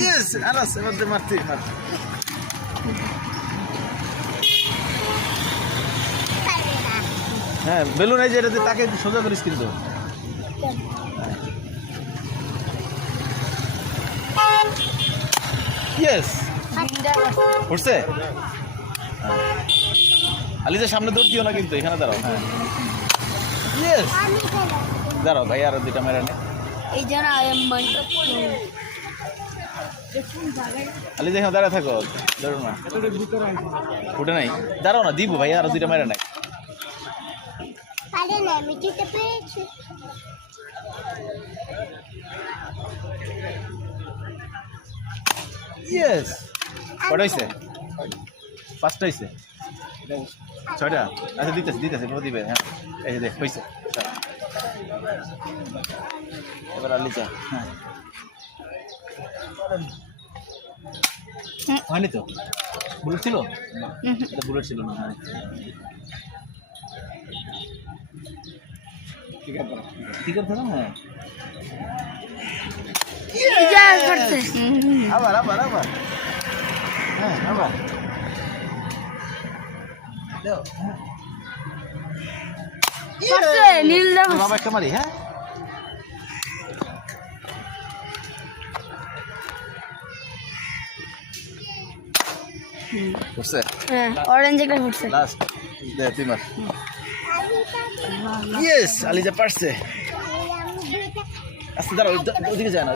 yes Anas মধ্যে মারতে হ্যাঁ বেলুন এই যে এটাতে তাকে সোজা করিস কিন্তু ইয়েস উঠছে আলিজা সামনে দৌড় দিও না কিন্তু এখানে দাঁড়াও হ্যাঁ ইয়েস দাঁড়াও ভাই আরো দুইটা মেরে নে এই জন্য আলিজা এখানে দাঁড়ায় থাকো ধরো না উঠে নাই দাঁড়াও না দিব ভাই আরো দুইটা মেরে নাই ইয়েস কটা হয়েছে পাঁচটা হয়েছে ছয়টা আচ্ছা দিতেছে দিবে হ্যাঁ এই যে দেখ হয়েছে এবার আলিজা হ্যাঁ হয়নি তো বুলেট ছিল এটা বুলেট ছিল না হ্যাঁ ঠিক আছে না হ্যাঁ আবার আবার আবার হ্যাঁ আবার বাবা একটা মারি হ্যাঁ ফুটছে অরেঞ্জ একটা ফুটছে লাস্ট দে তুই মার ইয়েস আলিজা পারছে আস্তে দাঁড়াও ওদিকে যায় না